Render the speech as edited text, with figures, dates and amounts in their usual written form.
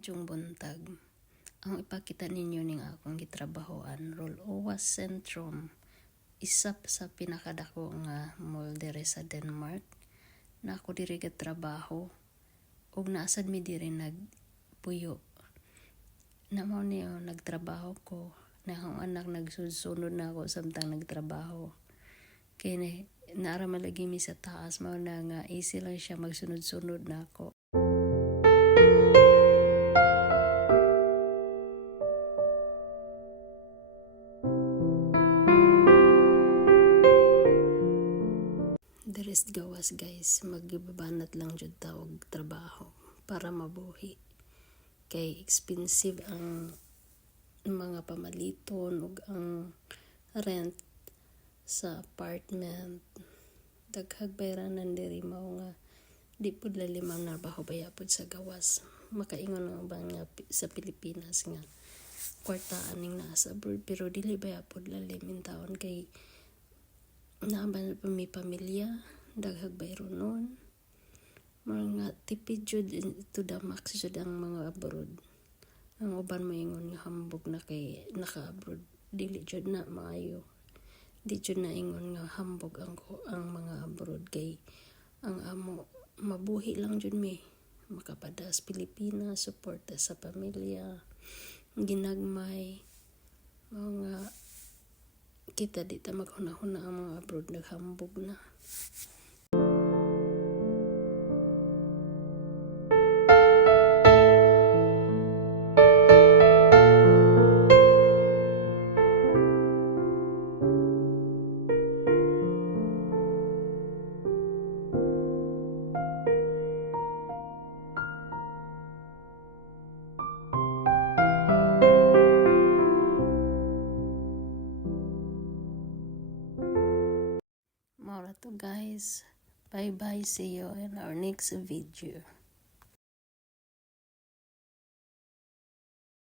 Maadjong buntag. Ang ipakita ninyo ning akong gitrabahoan, role OWAS Centrum. Isa sa pinakadako nga mall diri sa Denmark. Na ako diri trabaho ug naasad mi diri nagpuyo. Na mao niyo nagtrabaho ko. Na akong anak nagsunod na ako samtang nagtrabaho. Kaya naara malagi mi sa taas, mao na nga easy lang siya magsunod-sunod na ako. Deres gawas guys, magbabanat lang jud ta og trabaho para mabuhi. Kay expensive ang mga pamaliton ug ang rent sa apartment. Daghang bayranan diri mao nga di pud lalim ang trabaho baya pud sa gawas. Makaingon nga ba nga sa Pilipinas nga kwartaan ning naa sa abroad, pero dili baya pud lalim in taon kay naaban pa mi pamilya, daghang bayronon. Mga tipid jud to the max jud ang mga abroad. Ang uban moingon nga hambog na kay naka-abroad, dili jud na maayo. Di jud na ingon nga hambog ang mga abroad kay ang amo mabuhi lang jud mi, makapadas Pilipinas, suporta sa pamilya, ginagmay, mga kita di ta maghuna-huna ang mga abroad, naghambog na. Mora to guys. Bye bye, see you in our next video.